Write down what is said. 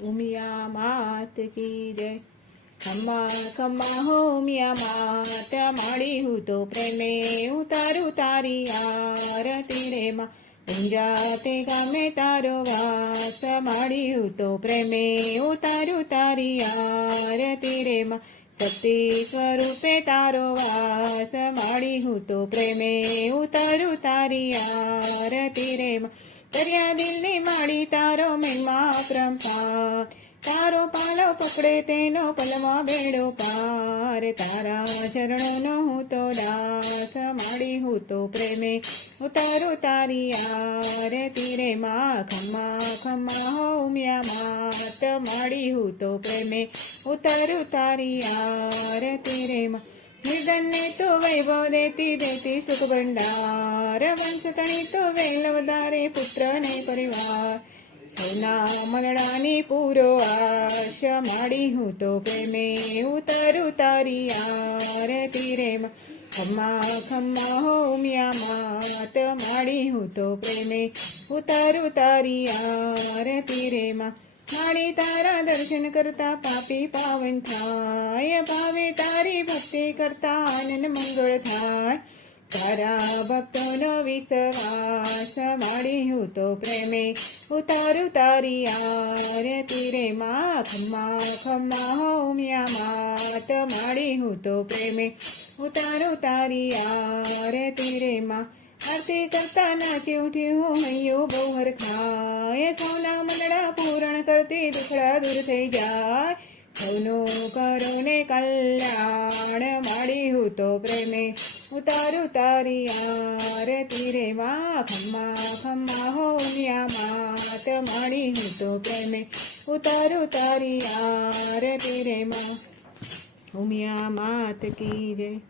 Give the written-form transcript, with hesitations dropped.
ઉમિયા માત કી જય। ખમ્મા ખમ્મા હો ઉમિયા માત માડી હું તો પ્રેમે ઉતારું તારી આરતી રે માં। પૂંજાતે ગામે તારો વાસ માડી હું તો પ્રેમે ઉતારું તારી આરતી રે માં। શક્તિ સ્વરૂપે તારો વાસ માડી હું તો પ્રેમે ઉતારું તારી આરતી રે માં। દરિયા દિલની માડી તારો મહિમા પરંપાર, તારો પાલો પકડે તેનો પલમાં બેડો પાર। તારા ચરણોનો હું તો દાસ માડી હું તો પ્રેમે ઉતારું તારી આરતી રે માં। ખમ્મા ખમ્મા હો ઉમિયા માત માડી હું તો પ્રેમે ઉતારું તારી આરતી રે માં। નિર્ધનને તો વૈભવ દેતી દેતી સુખ ભંડાર, વંશ તણી તો વેલ વધારે પુત્ર ને પરિવાર। સોના મરડાની પૂરો આશ માડી હું તો પ્રેમે ઉતારું તારી આરતી રે માં। ખમ્મા ખમ્મા હો ઉમિયા માત માડી હું તો પ્રેમે ઉતારું તારી આરતી રે માં। માડી તારા દર્શન કરતા પાપી પાવન થાય, ભાવે તારી ભક્તિ કરતા આનંદ મંગળ થાય। તારા ભક્તોનો વિશ્વાસ માડી હું તો પ્રેમે ઉતારું તારી આરતી રે માં। ખમ્મા ખમ્મા હો ઉમિયા માત માડી હું તો પ્રેમે ઉતારું તારી આરતી રે માં। આરતી કરતા નાચી ઉઠી હું હૈયું બહુ હરખાય, સોના મંડળા પૂરણ કરતી દુખડા દૂર થઈ જાય। સૌનું કરો ને કલ્યાણ માડી હું તો પ્રેમે ઉતારું તારી આરતી રે માં। ખમ્મા ખમ્મા હો ઉમિયા માત માડી હું તો પ્રેમે ઉતારું તારી આરતી રે માં। ઉમિયા માત કી જય।